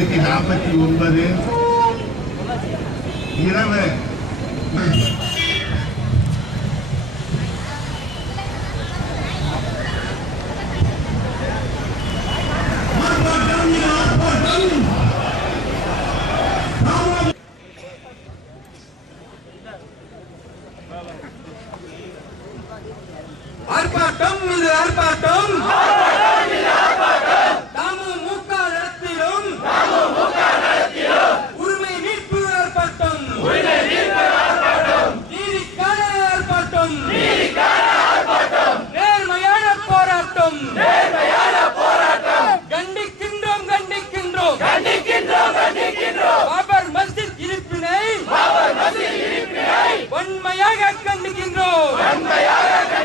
தொள்ளாயிரத்தி நாற்பத்தி ஒன்பது இரவு ஆர்ப்பாட்டம் இது ஆர்ப்பாட்டம் தமுமுக நடத்திடும் உரிமை மீட்பு ஆர்ப்பாட்டம் நீதிக்கான ஆர்ப்பாட்டம் நேர்மையான போராட்டம் கண்டிக்கின்றோம் கண்டிக்கின்றோம் பாபர் மஸ்ஜித் இருப்பினை வன்மையாக கண்டிக்கின்றோம் வேண்டும்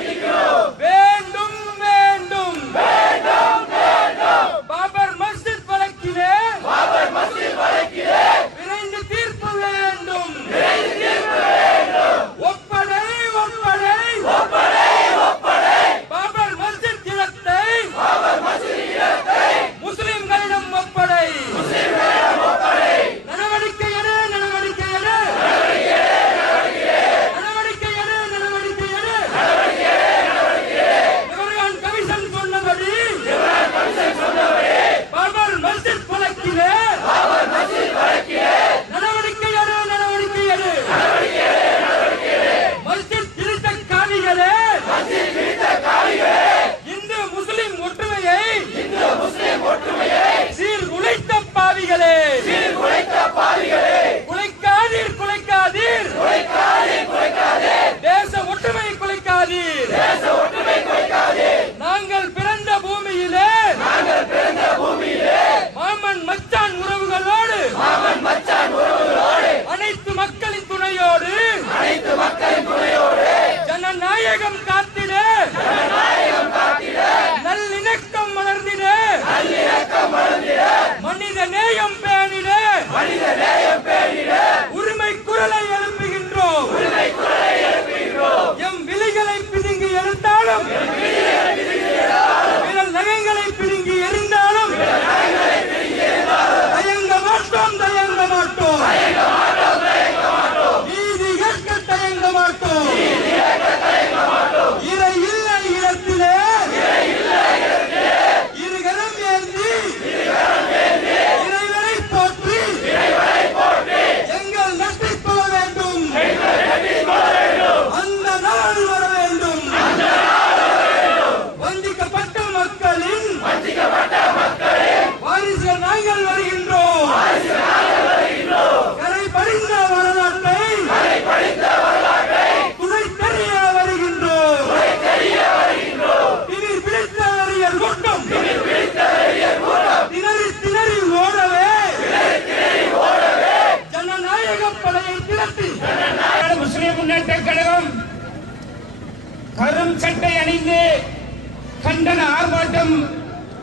ஆர்ப்பாட்டம்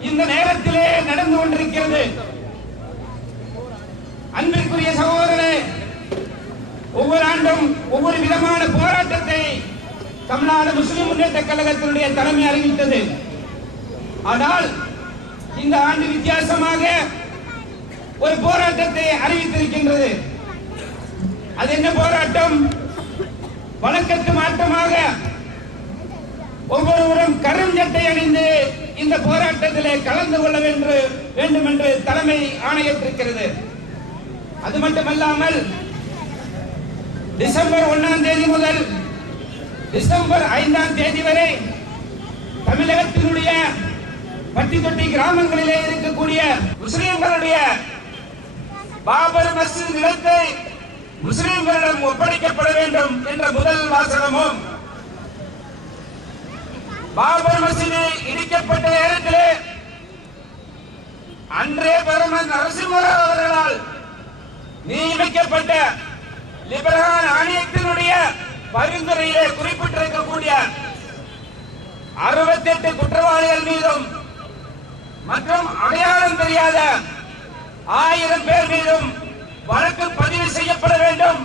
இந்த நேரத்திலே நடந்து கொண்டிருக்கிறது. அன்பிற்குரிய சகோதரனே ஒவ்வொரு ஆண்டும் ஒவ்வொரு விதமான போராட்டத்தை தமிழ்நாடு முஸ்லிம் முன்னேற்ற கழகத்தினுடைய தலைமை அறிவித்தது. ஆனால் இந்த ஆண்டு வித்தியாசமாக ஒரு போராட்டத்தை அறிவித்திருக்கின்றது. அது என்ன போராட்டம்? வழக்கத்து மாற்றமாக ஒவ்வொருவரும் கருஞ்சட்டை அணிந்து இந்த போராட்டத்திலே கலந்து கொள்ள வேண்டும் என்று தலைமை ஆணையிட்டிருக்கிறது அது மட்டுமல்லாமல் டிசம்பர் ஒன்னாம் தேதி முதல் டிசம்பர் ஐந்தாம் தேதி வரை தமிழகத்தினுடைய பட்டி தொட்டி கிராமங்களிலே இருக்கக்கூடிய முஸ்லிம்களுடைய பாபர் மஸ்ஜித் நிலத்தை முஸ்லிம்களிடம் ஒப்படைக்கப்பட வேண்டும் என்ற முதல் வாசகமும் பாபர் மசீது இடிக்கப்பட்ட நேரத்திலே அன்றே பிரதமர் நரசிம்மராவ் அவர்களால் நியமிக்கப்பட்ட லிபரல் ஆணையத்தினுடைய பரிந்துரையிலே குறிப்பிட்டிருக்கக்கூடிய அறுபத்தெட்டு குற்றவாளிகள் மீதும் மற்றும் அடையாளம் தெரியாத ஆயிரம் பேர் மீதும் வழக்கு பதிவு செய்யப்பட வேண்டும்.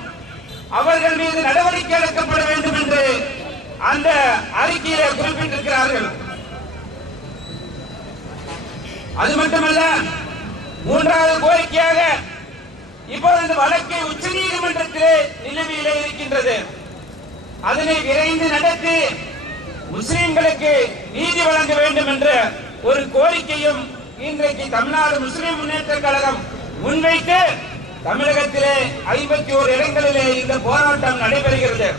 அவர்கள் மீது நடவடிக்கை அந்த அறிக்கையிலே குறிப்பிட்டிருக்கிறார்கள். அது மட்டுமல்ல மூன்றாவது கோரிக்கையாக இப்போது இந்த வழக்கை உச்ச நீதிமன்றத்திலே நிலுவையிலே இருக்கின்றது. அதனை விரைந்து நடத்தி முஸ்லிம்களுக்கு நீதி வழங்க வேண்டும் என்ற ஒரு கோரிக்கையும் இன்றைக்கு தமிழ்நாடு முஸ்லிம் முன்னேற்ற கழகம் முன்வைத்து தமிழகத்திலே ஐம்பத்தி ஓரு இடங்களிலே இந்த போராட்டம் நடைபெறுகிறது.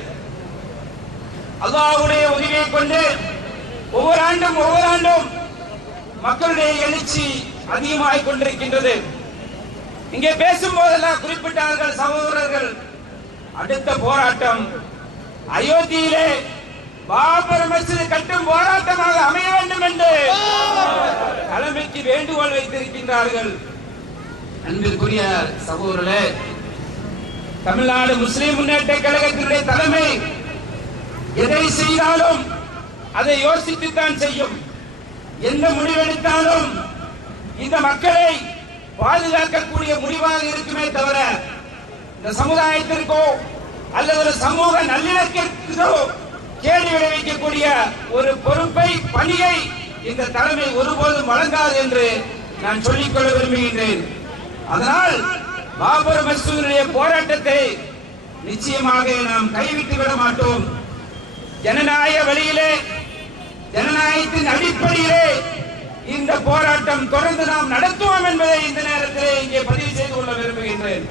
அல்லாவுடைய உதவியை கொண்டு ஒவ்வொரு ஆண்டும் ஒவ்வொரு ஆண்டும் மக்களுடைய எழுச்சி அதிகமாகிக் கொண்டிருக்கின்றது. இங்கே பேசும் போதெல்லாம் குறிப்பிட்டார்கள் சகோதரர்கள் அடுத்த போராட்டம். அயோத்தியிலே பாபர் மசிது கட்டும் போராட்டமாக அமைய வேண்டும் என்று தலைமைக்கு வேண்டுகோள் வைத்திருக்கின்றார்கள். அன்பிற்குரிய சகோதரர்களே தமிழ்நாடு முஸ்லிம் முன்னேற்ற கழகத்தினுடைய தலைமை எதை செய்தாலும் அதை யோசித்துத்தான் செய்யும். எந்த முடிவெடுத்தாலும் இந்த மக்களை பாதுகாக்கக்கூடிய முடிவாக இருக்குமே தவிர இந்த சமுதாயத்திற்கோ அல்லது ஒரு சமூக நல்லிணக்கத்திற்கோ கேள்வி விளைவிக்கக்கூடிய ஒரு பொறுப்பை பணியை இந்த தலைமை ஒருபோதும் வழங்காது என்று நான் சொல்லிக்கொள்ள விரும்புகின்றேன். அதனால் பாபர் மசூருடைய போராட்டத்தை நிச்சயமாக நாம் கைவிட்டு விட மாட்டோம். ஜனநாயக வழியிலே ஜனநாயகத்தின் அடிப்படையிலே இந்த போராட்டம் தொடர்ந்து நாம் நடத்துவோம் என்பதை இந்த நேரத்திலே இங்கே பதிவு செய்து கொள்ள விரும்புகின்றேன்.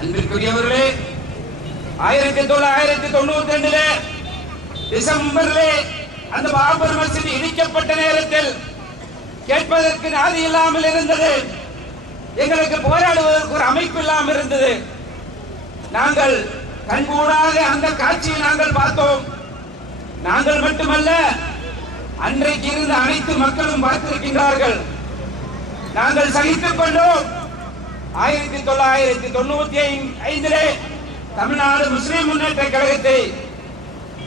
அன்பிற்குரியவர்களே ஆயிரத்தி தொள்ளாயிரத்தி தொண்ணூத்தி ரெண்டுல டிசம்பர்லே அந்த பாபர் மசித் இடிக்கப்பட்ட நேரத்தில் கேட்பதற்கு நாதி இல்லாமல் இருந்தது. எங்களுக்கு போராடுவதற்கு ஒரு அமைப்பு இல்லாமல் இருந்தது. நாங்கள் கண்கூடாக அந்த காட்சியை நாங்கள் பார்த்தோம். நாங்கள் மட்டுமல்ல அன்றைக்கு இருந்த அனைத்து மக்களும் பார்த்திருக்கின்றார்கள். நாங்கள் சகித்துக் கொண்டோம். ஆயிரத்தி தொள்ளாயிரத்தி தொண்ணூத்தி ஐந்திலே தமிழ்நாடு முஸ்லிம் முன்னேற்ற கழகத்தை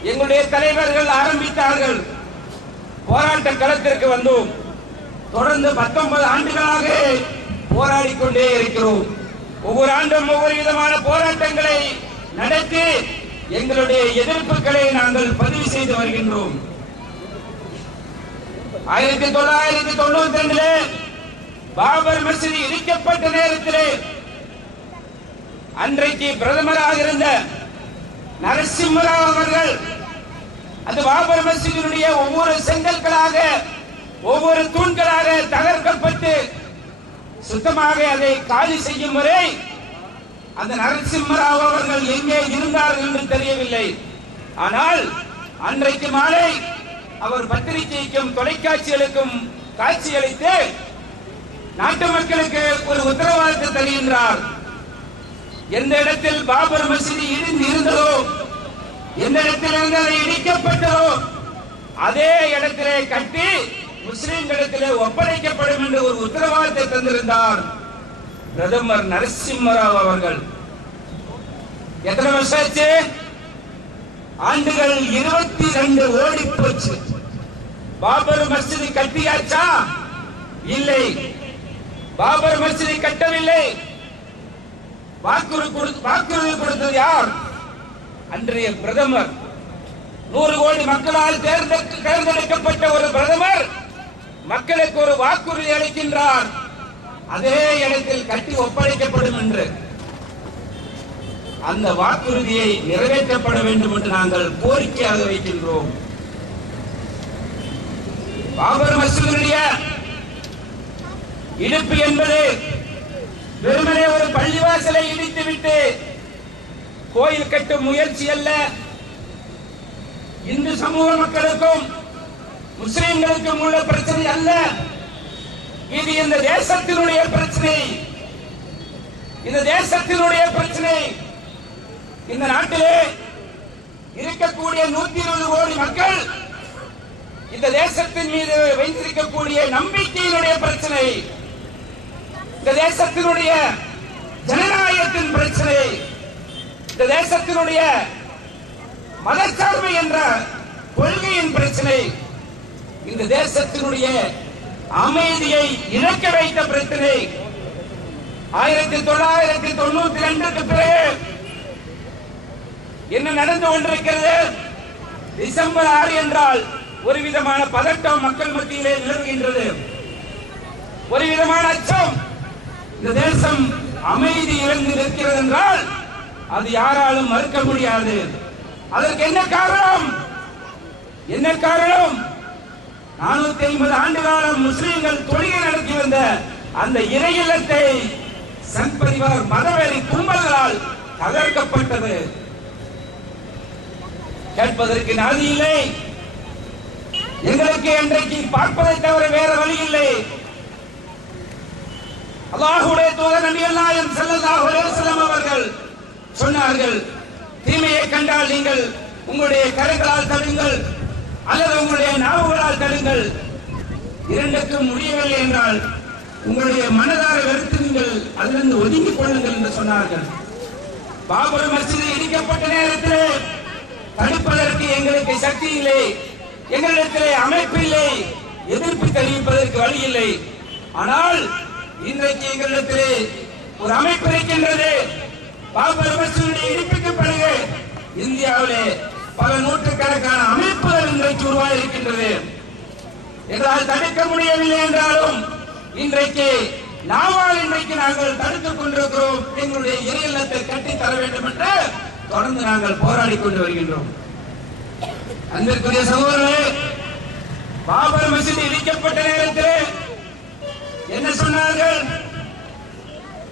எங்களுடைய தலைவர்கள் ஆரம்பித்தார்கள். போராட்ட களத்திற்கு வந்தோம். தொடர்ந்து பத்தொன்பது ஆண்டுகளாக போராடி கொண்டே இருக்கிறோம். ஒவ்வொரு ஆண்டும் ஒவ்வொரு விதமான போராட்டங்களை நடத்தி எங்களுடைய எதிர்ப்புகளை நாங்கள் பதிவு செய்து வருகின்றோம். ஆயிரத்தி தொள்ளாயிரத்தி தொண்ணூத்தி ரெண்டுல பாபர் மசூதி இடிக்கப்பட்ட நேரத்திலே அன்றைக்கு பிரதமராக இருந்த நரசிம்மராவ் அவர்கள் அந்த பாபர் மசீதினுடைய ஒவ்வொரு செங்கல்களாக ஒவ்வொரு தூண்களாக தகர்க்கப்பட்டு சுத்தமாக அதை காலி செய்யும் வரை அந்த நரசிம்மராவ் அவர்கள் எங்கே இருந்தார்கள் என்று தெரியவில்லை. ஆனால் அன்றைக்கு மாலை அவர் பத்திரிகைக்கும் தொலைக்காட்சிகளுக்கும் காட்சியளித்து நாட்டு மக்களுக்கு ஒரு உத்தரவாதத்தை தருகின்றார். எந்த இடத்தில் பாபர் மசீதி இடிந்து இருந்ததோ எந்த இடத்தில் இருந்து அது இடிக்கப்பட்டதோ அதே இடத்திலே கட்டி முஸ்லிம்களிடத்திலே ஒப்படைக்கப்படும் என்று ஒரு உத்தரவாதத்தை தந்திருந்தார். பிரதமர் நரசிம்மராவ் அவர்கள். எத்தனை வருஷம் ஆச்சு ஆண்டுகள் இருபத்தி ரெண்டு ஓடி போச்சு. பாபர் மசிதி கட்டியாச்சா? இல்லை. பாபர் மசிதி கட்டவில்லை. வாக்குறுதி கொடு- வாக்குறுதி கொடுத்தது யார்? அன்றைய பிரதமர். நூறு கோடி மக்களால் தேர்ந்தெடுக்கப்பட்ட ஒரு பிரதமர் மக்களுக்கு ஒரு வாக்குறுதி அளிக்கின்றார். அதே இடத்தில் கட்டி ஒப்படைக்கப்படும் என்று அந்த வாக்குறுதியை நிறைவேற்றப்பட வேண்டும் என்று நாங்கள் கோரிக்கையாக வைக்கின்றோம். பாபர் மசூதியுடைய இடிப்பு என்பது வெறுமனே ஒரு பள்ளிவாசலை இடித்துவிட்டு கோயில் கட்டும் முயற்சி அல்ல. இந்து சமூக மக்களுக்கும் முஸ்லிம்களுக்கும் உள்ள பிரச்சனை அல்ல. இது இந்த தேசத்தினுடைய பிரச்சனை. இந்த தேசத்தினுடைய பிரச்சனை. இந்த நாட்டிலே இருக்கக்கூடிய நூத்தி இருபது கோடி மக்கள் இந்த தேசத்தின் மீது வைத்திருக்கக்கூடிய நம்பிக்கையினுடைய பிரச்சனை. இந்த தேசத்தினுடைய ஜனநாயகத்தின் பிரச்சனை. இந்த தேசத்தினுடைய மதச்சார்பு என்ற கொள்கையின் பிரச்சனை. இந்த தேசத்தினுடைய அமைதியை இழக்க வைத்த பிரச்சனை. ஆயிரத்தி தொள்ளாயிரத்தி தொண்ணூத்தி ரெண்டுக்கு பிறகு என்ன நடந்து கொண்டிருக்கிறது? டிசம்பர் ஆறு என்றால் ஒரு விதமான பதட்டம் மக்கள் மத்தியிலே நிலவுகின்றது. ஒரு விதமான அச்சம். இந்த தேசம் அமைதி இழந்து நிற்கிறது என்றால் அது யாராலும் மறுக்க முடியாது. அதற்கு என்ன காரணம்? என்ன காரணம்? நானூத்தி ஐம்பது ஆண்டு காலம் முஸ்லிம்கள் தொழுகை நடத்தி வந்த அந்த இறை இல்லத்தை சங் பரிவார் மதவெறி கும்பல்களால் தகர்க்கப்பட்டது. கேட்பதற்கு நாதி இல்லை. எங்களுக்கு இன்றைக்கு பார்ப்பதை தவிர வேற வழி இல்லை. அல்லாஹுடைய தூதர் நபிகள் நாயம் செல்லல்லாஹு அலைஹிஸ்ஸலாம் அவர்கள் சொன்னார்கள் தீமையை கண்டால் நீங்கள் உங்களுடைய கரங்களால் தடுங்கள் அல்லது உங்களுடைய நாவுகளால் தடுங்கள். இரண்டுக்கும் முடியவில்லை என்றால் உங்களுடைய மனதார வெறுத்து நீங்கள் அதிலிருந்து ஒதுங்கிக் கொள்ளுங்கள் என்று சொன்னார்கள். பாபர் மசிதி இடிக்கப்பட்ட நேரத்தில் தடுப்பதற்கு எங்களுக்கு சக்தி இல்லை. எங்களிடத்திலே அமைப்பு இல்லை. எதிர்ப்பு தெரிவிப்பதற்கு வழி இல்லை. ஆனால் இன்றைக்கு எங்களிடத்திலே ஒரு அமைப்பு இருக்கின்றது. பாபர் மசூதி இடிப்புக்கு பிறகு இந்தியாவிலே பல நூற்றுக்கணக்கான அமைப்புகள் இன்றைக்கு உருவாகி இருக்கின்றது எங்களால் தடுக்க முடியவில்லை என்றாலும் இன்றைக்கு நாவால் இன்றைக்கு நாங்கள் தடுத்துக் கொண்டிருக்கிறோம். எங்களுடைய இறையில்லத்தை கட்டித் தர வேண்டும் என்று தொடர்ந்து நாங்கள் போராடி கொண்டு வருகின்றோம். அன்பிற்குரிய சகோதரர்களே பாபர் மசூதி இடிக்கப்பட்ட நேரத்தில் என்ன சொன்னார்கள்?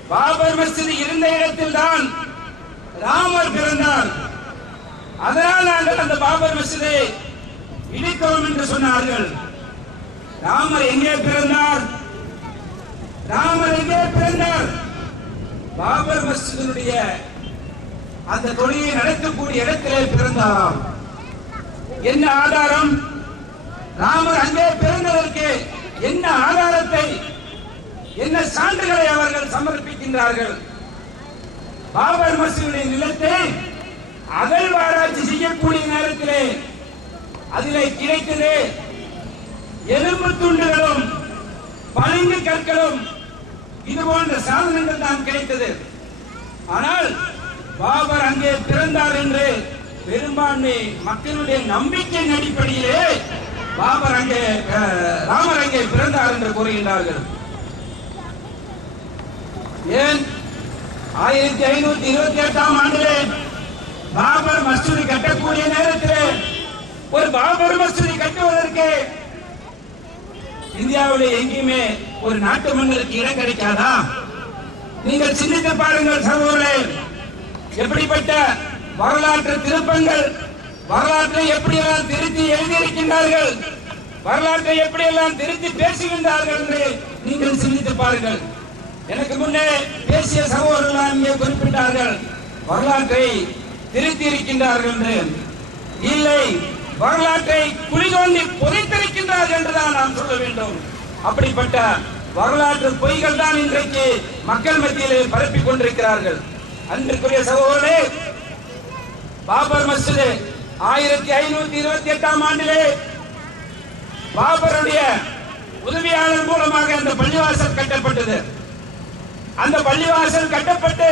பாபர் மசூதி இருந்த இடத்தில் தான் ராமர் பிறந்தார். அதனால் நாங்கள் அந்த பாபர் மசிதை இடித்தோம் என்று சொன்னார்கள். ராமர் எங்கே பிறந்தார்? ராமர் எங்கே பிறந்தார்? பாபர் மசிதனுடைய அந்த தொழிலை நடத்தக்கூடிய இடத்திலே பிறந்தாராம். என்ன ஆதாரம்? ராமர் அங்கே பிறந்ததற்கு என்ன ஆதாரத்தை என்ன சான்றுகளை அவர்கள் சமர்ப்பிக்கின்றார்கள்? பாபர் மசூதியுடைய நிலத்தை அகழ்வாராய்ச்சி செய்யக்கூடிய நேரத்திலே அதிலே கிடைத்தது எலும்பு துண்டுகளும் பளிங்கு கற்களும் இது போன்ற சாதனங்கள் தான் கிடைத்தது. ஆனால் பாபர் அங்கே பிறந்தார் என்று பெரும்பான்மை மக்களுடைய நம்பிக்கையின் அடிப்படையிலே பாபர் அங்கே அஹ், ராமர் அங்கே பிறந்தார் என்று கூறுகின்றார்கள். ஏன்? ஆயிரத்தி ஐநூத்தி இருபத்தி எட்டாம் ஆண்டிலே பாபர் மசூதி கட்டக்கூடிய நேரத்தில் ஒரு பாபர் மசூதி கட்டுவதற்கு இந்தியாவில் எங்கேயுமே ஒரு நாட்டு மன்னருக்கு இடம் கிடைக்காதா? நீங்கள் சிந்தித்து பாருங்கள் சகோதரே எப்படிப்பட்ட வரலாற்று திருப்பங்கள் வரலாற்றை எப்படியெல்லாம் திருத்தி எழுதியிருக்கின்றார்கள் வரலாற்றை எப்படியெல்லாம் திருத்தி பேசுகின்றார்கள் என்று நீங்கள் சிந்தித்து பாருங்கள். எனக்கு முன்னே பேசிய சகோதரர்கள் இங்கே குறிப்பிட்டார்கள் வரலாற்றை திருத்தியிருக்கின்றார்கள் என்று. இல்லை வரலாற்றை குளிதோண்டி புதைத்திருக்கின்றார்கள் என்றுதான் நாம் சொல்ல வேண்டும். அப்படிப்பட்ட வரலாற்று பொய்கள் தான் இன்றைக்கு மக்கள் மத்தியிலே பரப்பிக் கொண்டிருக்கிறார்கள். அன்பிற்குரிய சகோதரே பாபர் மசிது ஆயிரத்தி ஐநூத்தி இருபத்தி எட்டாம் ஆண்டிலே பாபருடைய உதவியாளர் மூலமாக அந்த பள்ளிவாசல் கட்டப்பட்டது. அந்த பள்ளிவாசல் கட்டப்பட்டு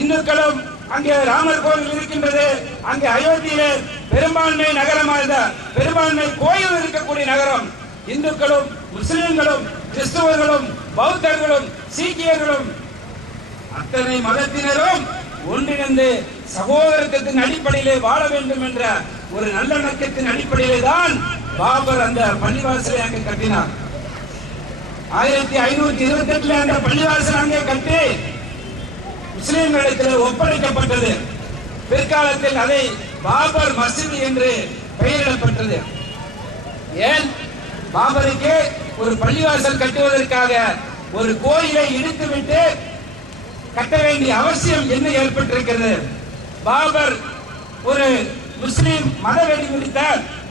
இந்துக்களும் அங்கே ராமர் கோவில் இருக்கின்றது. அங்கே அயோத்தியிலே பெரும்பான்மை நகரமாக பெரும்பான்மை கோயில் இருக்கக்கூடிய நகரம். இந்துக்களும் முஸ்லிம்களும் கிறிஸ்துவர்களும் பௌத்தர்களும் சீக்கியர்களும் அத்தனை மதத்தினரும் ஒன்றிணைந்து சகோதரத்தின் அடிப்படையிலே வாழ வேண்டும் என்ற ஒரு நல்லிணக்கத்தின் அடிப்படையிலே தான் பாபர் அந்த பள்ளிவாசலை அங்கே கட்டினார். ஆயிரத்தி ஐநூத்தி இருபத்தி எட்டுல அந்த பள்ளிவாசல் அங்கே கட்டி முஸ்லிம்களிடத்தில் ஒப்படைக்கப்பட்டது. பிற்காலத்தில் அதை பாபர் மசூதி என்று பெயரிடப்பட்டது. ஏன்? பாபருக்கு ஒரு பள்ளிவாசல் கட்டுவதற்காக ஒரு கோயிலை இடித்துவிட்டு கட்ட வேண்டிய அவசியம் என்ன ஏற்பட்டிருக்கிறது? பாபர் ஒரு முஸ்லீம் மதவெறி குறித்த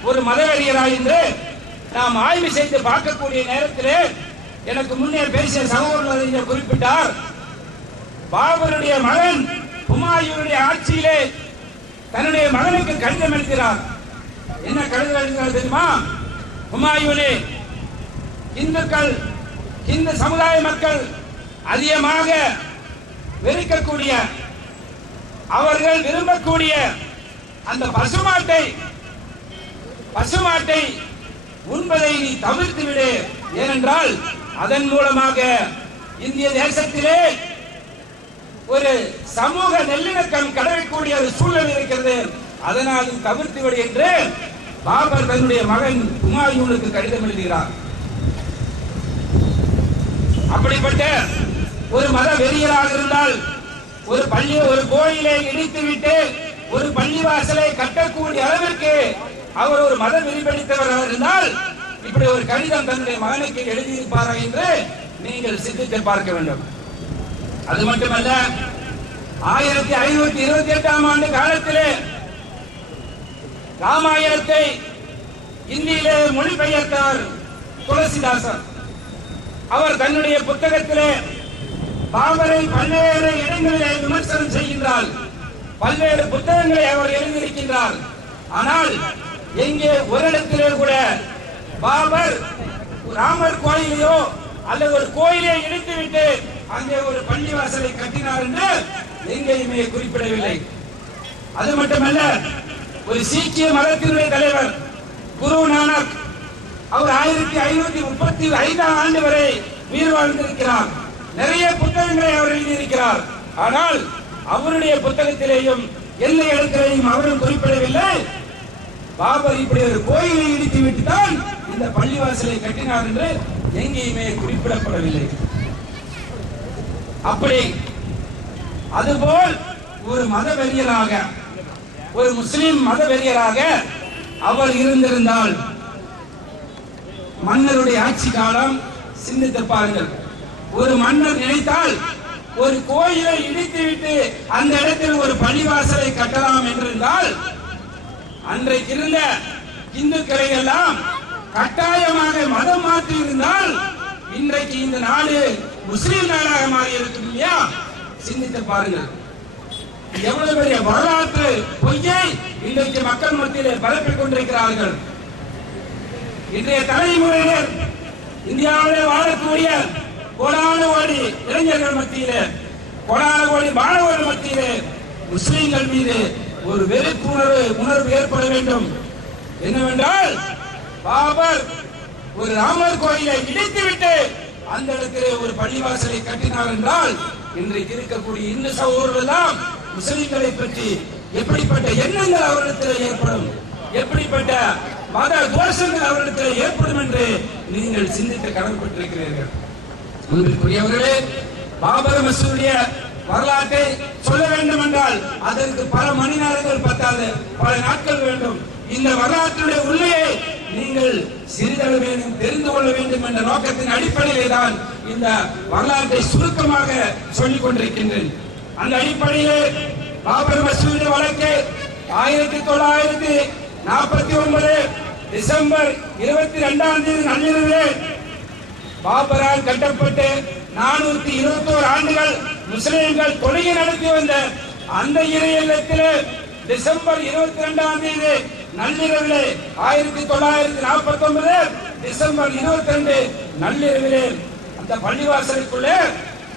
ஒரு மதவெறியராய் என்று நாம் ஆய்வு செய்து பார்க்கக்கூடிய நேரத்தில் எனக்கு முன்னே பேசிய சகோதரர் குறிப்பிட்டார். பாபருடைய மகன் ஹுமாயூருடைய ஆட்சியிலே தன்னுடைய மகனுக்கு கடிதம் எழுதுகிறார் என்ன கடிதம் எழுதுகிறார் தெரியுமா? ஹுமாயூனே இந்துக்கள் இந்து சமுதாய மக்கள் அதிகமாக வெறுக்கக்கூடிய அவர்கள் விரும்பக்கூடிய அந்த பசுமாட்டை பசுமாட்டை உண்பதை நீ தவிர்த்து விடு ஏனென்றால் அதன் மூலமாக இந்திய தேசத்திலே ஒரு சமூக நல்லிணக்கம் கடவைக்கூடிய ஒரு சூழல் இருக்கிறது. அதனால் தவிர்த்து விடு என்று பாபர் தன்னுடைய மகன் ஹுமாயூனுக்கு கடிதம் எழுதுகிறார். அப்படிப்பட்ட ஒரு மத வெறியராக இருந்தால் ஒரு பள்ளி ஒரு கோயிலை இடித்துவிட்டு ஒரு பள்ளிவாசலை கட்டக்கூடிய அளவிற்கு அவர் ஒரு மத வெறிபடித்தவராக இருந்தால் இப்படி ஒரு கடிதம் தன்னுடைய மகனுக்கு எழுதியிருப்பாரா என்று நீங்கள் சிந்தித்து பார்க்க வேண்டும். அது மட்டுமல்ல ஆயிரத்தி ஐநூத்தி இருபத்தி எட்டாம் ஆண்டு காலத்திலே ராமாயணத்தை இந்தியிலே மொழிபெயர்த்தார் துளசிதாசன் அவர் தன்னுடைய புத்தகத்திலே பாபரை பல்வேறு இடங்களிலே விமர்சனம் செய்கின்றார். பல்வேறு புத்தகங்களை அவர் எழுதியிருக்கின்றார். ஆனால் எங்கே ஒரு இடத்திலே கூட பாபர் ராமர் கோயிலையோ அல்லது ஒரு கோயிலை இடித்துவிட்டு அங்கே ஒரு பள்ளிவாசலை கட்டினார் என்று எங்கேயுமே குறிப்பிடவில்லை. அது மட்டுமல்ல ஒரு சீக்கிய மதத்தினுடைய தலைவர் குரு நானக் அவர் ஆயிரத்தி ஐநூத்தி முப்பத்தி ஐந்தாம் ஆண்டு வரை உயிர் வாழ்ந்திருக்கிறார். நிறைய புத்தகங்களை அவர் எழுதியிருக்கிறார். ஆனால் அவருடைய புத்தகத்திலேயும் எந்த இடத்திலேயும் அவரும் குறிப்பிடவில்லை. பாபர் இப்படி ஒரு கோயிலை இடித்து விட்டு தான் இந்த பள்ளிவாசலை கட்டினார் என்று எங்கேயுமே குறிப்பிடப்படவில்லை. அப்படி. அதுபோல் ஒரு மதவெறியராக ஒரு முஸ்லிம் மதவெறியராக அவர் இருந்திருந்தால் மன்னருடைய ஆட்சி காலம் சிந்தித்து பாருங்கள். ஒரு மன்னர் நினைத்தால் ஒரு கோயிலை இடித்துவிட்டு அந்த இடத்தில் ஒரு பள்ளிவாசலை கட்டலாம் என்றிருந்தால் அன்றைக்கு இருந்த இந்துக்களை எல்லாம் கட்டாயமாக மதம் மாற்றி இருந்தால் இன்றைக்கு இந்த நாடு முஸ்லீம் நாடாக மாறி இருக்கும் இல்லையா? சிந்தித்து பாருங்கள். எவ்வளவு பெரிய வரலாற்று பொய்யை இன்றைக்கு மக்கள் மத்தியிலே பரப்பிக் கொண்டிருக்கிறார்கள். இன்றைய தலைமுறையினர் இந்தியாவிலே வாழக்கூடிய கோடான கோடி இளைஞர்கள் மத்தியிலே கோடான கோடி மாணவர்கள் மத்தியிலே முஸ்லீம்கள் மீது ஒரு வெறுப்புணர்வு உணர்வு ஏற்பட வேண்டும். என்னவென்றால் பாபர் ஒரு ராமர் கோயிலை இடித்துவிட்டு அந்த இடத்திலே ஒரு பள்ளிவாசலை கட்டினார் என்றால் இன்றைக்கு இருக்கக்கூடிய இந்து சகோதரர்கள் எல்லாம் முஸ்லிம்களை பற்றி எப்படிப்பட்ட எண்ணங்கள் அவரிடத்தில் ஏற்படும்? எப்படிப்பட்ட மத தோஷங்கள் அவரிடத்தில் ஏற்படும் என்று நீங்கள் சிந்தித்து கடமைப்பட்டிருக்கிறீர்கள். அன்பிற்குரியவர்களே பாபர மசூதிய வரலாற்றை சொல்ல வேண்டும் என்றால் அதற்கு பல மணி நேரங்கள் பத்தாது பல நாட்கள் வேண்டும். இந்த வரலாற்றுடைய உள்ளே நீங்கள் சிறிதளவேனும் தெரிந்து கொள்ள வேண்டும் என்ற நோக்கத்தின் அடிப்படையிலே தான் இந்த வரலாற்றை சுருக்கமாக சொல்லிக் கொண்டிருக்கின்றேன். அந்த அடிப்படையிலே பாபர் மசூதி வழக்கு ஆயிரத்தி தொள்ளாயிரத்தி நாற்பத்தி ஒன்பது டிசம்பர் இருபத்தி ரெண்டாம் தேதி நள்ளிரவு பாபரால் கட்டப்பட்டு நானூத்தி இருபத்தோரு ஆண்டுகள் முஸ்லிம்கள் தொழுகை நடத்தி வந்த அந்த இறை டிசம்பர் இருபத்தி ரெண்டாம் தேதி நள்ளிரவிலே ஆயிரத்தி தொள்ளாயிரத்தி நாற்பத்தி ஒன்பது டிசம்பர் இருபத்தி ரெண்டு நள்ளிரவிலே அந்த பள்ளிவாசலுக்குள்ளே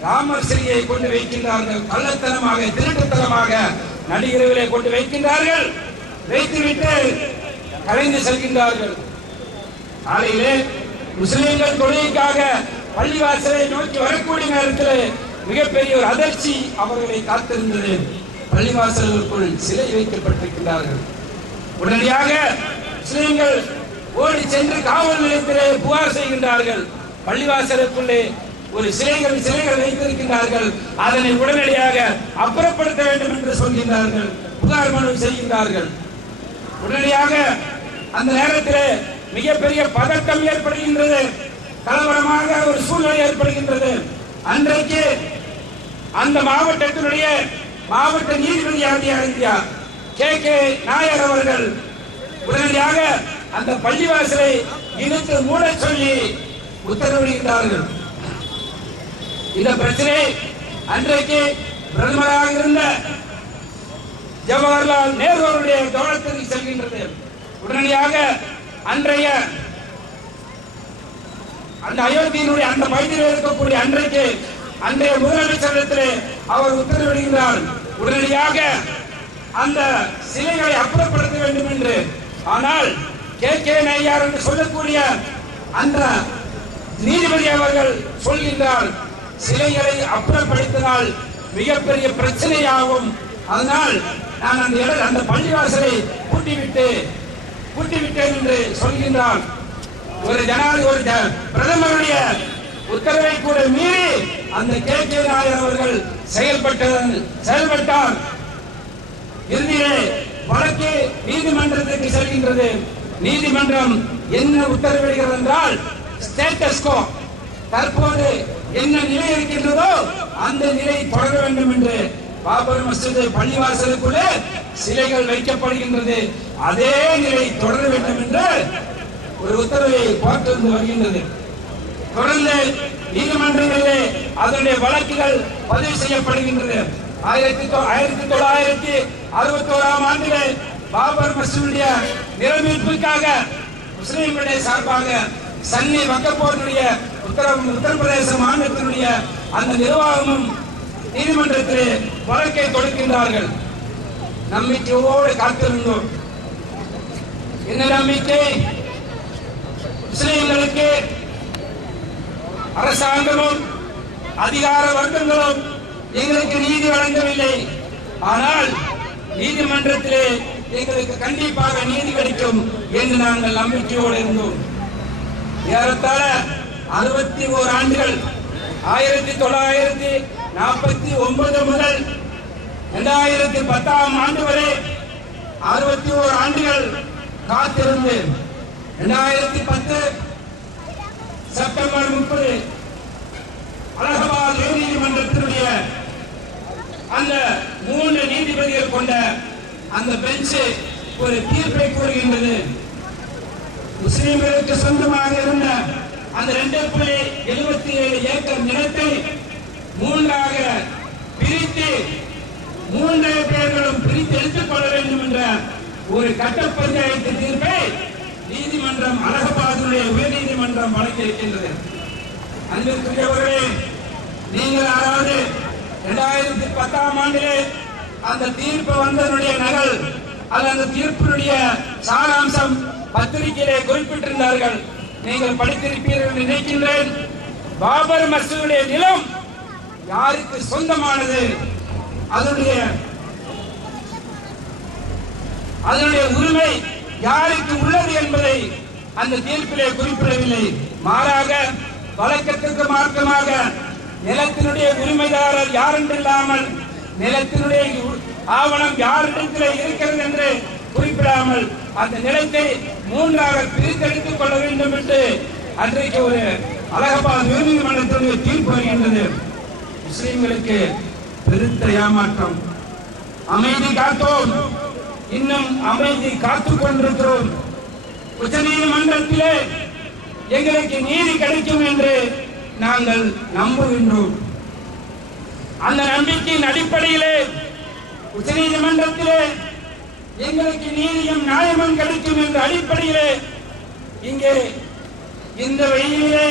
ராமர் சிலையை கொண்டு வைக்கின்றார்கள். கள்ளத்தனமாக திருட்டுத்தனமாக நடிகரவிலே கொண்டு வைக்கின்றார்கள். வைத்துவிட்டு கலைந்து செல்கின்றார்கள். காலையிலே முஸ்லிம்கள் தொழிலுக்காக பள்ளிவாசலை நோக்கி வரக்கூடிய நேரத்தில் மிகப்பெரிய ஒரு அதிர்ச்சி அவர்களை காத்திருந்தது. பள்ளிவாசலுக்குள் சிலை வைக்கப்பட்டிருக்கிறார்கள் உடனடியாக முஸ்லிம்கள் ஓடி சென்று காவல் நிலையத்திலே புகார் செய்கின்றார்கள். பள்ளிவாசலுக்குள்ளே ஒரு சிலைகள் சிலைகள் வைத்திருக்கின்றார்கள். அதனை உடனடியாக அப்புறப்படுத்த வேண்டும் என்று சொல்கின்றார்கள். புகார் மனு செய்கின்றார்கள். உடனடியாக அந்த நேரத்தில் மிகப்பெரிய பதட்டம் ஏற்படுகின்றது. கலவரமாக ஒரு சூழ்நிலை ஏற்படுகின்றது. அன்றைக்கு அந்த மாவட்டத்தினுடைய மாவட்ட நீதிபதியாக இந்தியா கே. கே. நாயர் அவர்கள் உடனடியாக அந்த பள்ளிவாசலை இழுத்து மூட சொல்லி உத்தரவிடுகின்றார்கள். இந்த பிரச்சனை அன்றைக்கு பிரதமராக இருந்த ஜவஹர்லால் நேரு அவருடைய கவனத்திற்கு செல்கின்றது. உடனடியாக அன்றைய அந்த அயோத்தியினுடைய அந்த பகுதியில் இருக்கக்கூடிய அன்றைக்கு அன்றைய முதலமைச்சரிடத்தில் அவர் உத்தரவிடுகிறார் உடனடியாக அந்த சிலைகளை அப்புறப்படுத்த வேண்டும் என்று. ஆனால் கே. கே. நையார் என்று சொல்லக்கூடிய அந்த நீதிபதி அவர்கள் சொல்கின்றார் சிலைகளை அப்புறப்படுத்தினால் மிகப்பெரிய பிரச்சனையாகும். அதனால் நான் அந்த இட அந்த பள்ளிவாசலை பூட்டிவிட்டு பூட்டிவிட்டேன் என்று சொல்கின்றார். ஒரு ஜனாதி ஒரு பிரதமருடைய உத்தரவை கூட மீறி அந்த கே. கே. நாயர் அவர்கள் செயல்பட்ட செயல்பட்டார். இறுதியிலே வழக்கு நீதிமன்றத்துக்கு செல்கின்றது. நீதிமன்றம் என்ன உத்தரவிடுகிறது என்றால் ஸ்டேட்டஸ் கோ தற்போது என்ன நிலை இருக்கின்றதோ அந்த நிலை தொடர வேண்டும் என்று பாபர் மஸ்ஜித் பள்ளிவாசலுக்குள்ளே சிலைகள் வைக்கப்படுகின்றது. அதே நிலை தொடர வேண்டும் என்று ஒரு உத்தரவை பார்த்து வருகின்றது. தொடர்ந்து நீதிமன்றங்களிலே அதனுடைய வழக்குகள் பதிவு செய்யப்படுகின்றது. ஆயிரத்தி தொ- ஆயிரத்தி தொள்ளாயிரத்தி அறுபத்தி ஓராம் ஆண்டிலே பாபர் மசூதிய நிரம்பிப்புக்காக முஸ்லிம்களுடைய சார்பாக சன்னி வக்கப்போருடைய உத்தர உத்தரப்பிரதேச மாநிலத்தினுடைய அந்த நிர்வாகமும் நீதிமன்றத்திலே வழக்கை தொடுக்கின்றார்கள். நம்பிக்கையோடு காத்திருந்தோம் என்ன நம்பிக்கை? முஸ்லிம்களுக்கு அரசாங்கமும் அதிகார வர்க்கங்களும் எங்களுக்கு நீதி வழங்கவில்லை. ஆனால் நீதிமன்றத்திலே எங்களுக்கு கண்டிப்பாக நீதி கிடைக்கும் என்று நாங்கள் நம்பிக்கையோடு இருந்தோம். ஏறத்தாழ அறுபத்தி ஓர் ஆண்டுகள் ஆயிரத்தி தொள்ளாயிரத்தி நாற்பத்தி ஒன்பது முதல் இரண்டாயிரத்தி பத்தாம் ஆண்டு வரை அறுபத்தி ஓர் ஆண்டுகள் காத்திருந்து இரண்டாயிரத்தி பத்து செப்டம்பர் முப்பது அலகாபாத் உயர்நீதிமன்றத்தினுடைய அந்த மூன்று நீதிபதிகள் கொண்ட அந்த பெஞ்ச் ஒரு தீர்ப்பை கூறுகின்றது. முஸ்லிம்களுக்கு சொந்தமாக இருந்த அந்த ரெண்டு புள்ளி எழுபத்தி ஏழு ஏக்கர் நிலத்தை மூன்றாக பிரித்து மூன்று பேர்களும் பிரித்து எடுத்துக் கொள்ள வேண்டும் என்ற ஒரு கட்ட பஞ்சாயத்து தீர்ப்பை நீதிமன்றம் அலகாபாத்துடைய உயர்நீதிமன்றம் வழங்கியிருக்கின்றது. அன்பிற்குரியவர்களே நீங்கள் யாராவது இரண்டாயிரத்தி பத்தாம் ஆண்டிலே அந்த தீர்ப்பு வந்ததனுடைய நகல் அல்லது அந்த தீர்ப்பினுடைய சாராம்சம் பத்திரிகையிலே குறிப்பிட்டிருந்தார்கள். நீங்கள் படித்திருப்பீர்கள் என்று நினைக்கின்றேன். பாபர் மசூடைய நிலம் யாருக்கு சொந்தமானது? அதனுடைய அதனுடைய உரிமை யாருக்கு உள்ளது என்பதை அந்த தீர்ப்பிலே குறிப்பிடவில்லை. மாறாக வழக்கத்திற்கு மார்க்கமாக நிலத்தினுடைய உரிமைதாரர் யார் என்றில்லாமல் நிலத்தினுடைய ஆவணம் யாரிடத்தில் இருக்கிறது என்று குறிப்பிடாமல் அந்த நிலத்தை மூன்றாக பிரித்தெடுத்துக் கொள்ள வேண்டும் என்று அன்றைக்கு ஒரு அலகாபாத் உயர்நீதிமன்றத்தினுடைய தீர்ப்பு வருகின்றது. முஸ்லிம்களுக்கு பெருத்த ஏமாற்றம். அமைதி காத்தோம். இன்னும் அமைதி காத்துக் கொண்டிருக்கிறோம். உச்சநீதிமன்றத்திலே எங்களுக்கு நீதி கிடைக்கும் என்று நாங்கள் நம்புகின்றோம். அந்த நம்பிக்கையின் அடிப்படையிலே உச்சநீதிமன்றத்திலே எங்களுக்கு நீதியும் நியாயமும் கிடைக்கும் என்ற அடிப்படையிலே இங்கே இந்த வெயிலிலே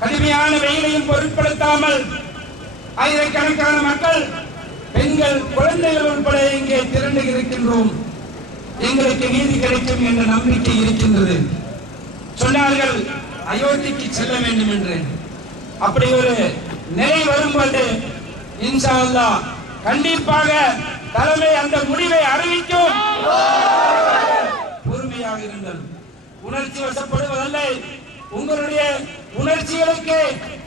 கடுமையான வெயிலையும் பொருட்படுத்தாமல் ஆயிரக்கணக்கான மக்கள் பெண்கள் குழந்தைகள் உட்பட இங்கே திரண்டு இருக்கின்றோம். எங்களுக்கு நீதி கிடைக்கும் என்ற நம்பிக்கை இருக்கின்றது. சொன்னார்கள் அயோத்திக்கு செல்ல வேண்டும் என்று. அப்படி ஒரு நிலை வரும்போது இன்ஷா அல்லாஹ் கண்டிப்பாக தலைமை அந்த முடிவை அறிவிக்கும். பொறுமையாக இருங்கள். உணர்ச்சி வசப்படுவதல்ல. உங்களுடைய உணர்ச்சிகளுக்கு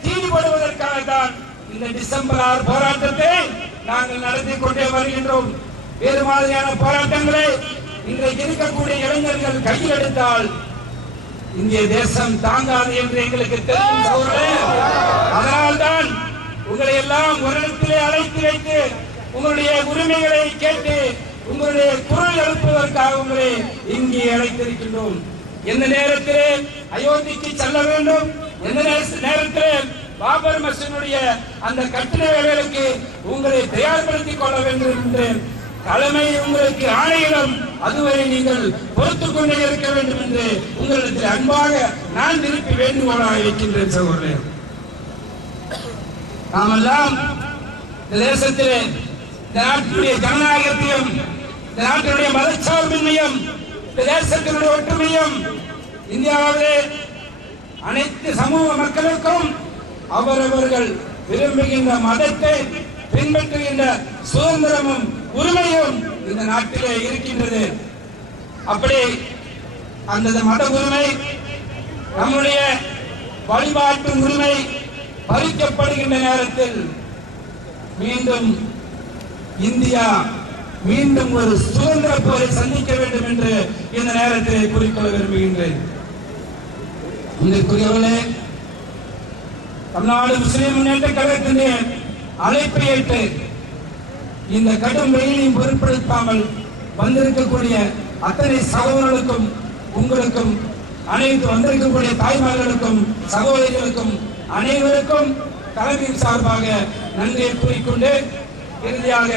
தீடுபடுவதற்காக தான் இந்த டிசம்பர் ஆறு போராட்டத்தை நாங்கள் நடத்தி கொண்டே வருகின்றோம். வேறு மாதிரியான போராட்டங்களை இன்றைக்கு இருக்கக்கூடிய இளைஞர்கள் கையில் எடுத்தால் இந்திய தேசம் தாங்காது என்று எங்களுக்கு தெரியும் அதனால்தான் உங்களை எல்லாம் ஒரு இடத்திலே அழைத்து வைத்து உங்களுடைய உரிமைகளை கேட்டு உங்களுடைய குரல் எழுப்புவதற்காக உங்களை இங்கே அழைத்திருக்கின்றோம். எந்த நேரத்திலே அயோத்திக்கு செல்ல வேண்டும் எந்த நேர- நேரத்திலே பாபர் மசூனுடைய அந்த கட்டிட வேலைகளுக்கு உங்களை தயார்படுத்திக் கொள்ள வேண்டும் என்று தலைமை உங்களுக்கு ஆணையிடம். அதுவரை நீங்கள் பொறுத்துக் கொண்டே இருக்க வேண்டும் என்று உங்களிடத்தில் அன்பாக நான் திருப்பி வேண்டுகோளாக வைக்கின்றேன் சகோதரே நாமெல்லாம் இந்த தேசத்திலே இந்த நாட்டினுடைய ஜனநாயகத்தையும் இந்த நாட்டினுடைய மதச்சார்பின்மையும் இந்த தேசத்தினுடைய ஒற்றுமையும் இந்தியாவிலே அனைத்து சமூக மக்களுக்கும் அவரவர்கள் விரும்புகின்ற மதத்தை பின்பற்றுகின்ற சுதந்திரமும் உரிமையும் இந்த நாட்டிலே இருக்கின்றது. அப்படி அந்த மத உரிமை நம்முடைய வழிபாட்டு உரிமை பறிக்கப்படுகின்ற நேரத்தில் மீண்டும் இந்தியா மீண்டும் ஒரு சுதந்திர போரை சந்திக்க வேண்டும் என்று இந்த நேரத்தில் குறிக்கொள்ள விரும்புகின்றேன். இதற்குரியவர்களே தமிழ்நாடு முஸ்லிம் முன்னேற்ற கழகத்தின் அழைப்பை ஏற்று இந்த கடும் வெயிலையும் பொருட்படுத்தாமல் வந்திருக்கக்கூடிய அத்தனை சகோதரர்களுக்கும் உங்களுக்கும் அனைத்து வந்திருக்கக்கூடிய தாய்மார்களுக்கும் சகோதரிகளுக்கும் அனைவருக்கும் தலைமையின் சார்பாக நன்றியை கூறிக்கொண்டு இறுதியாக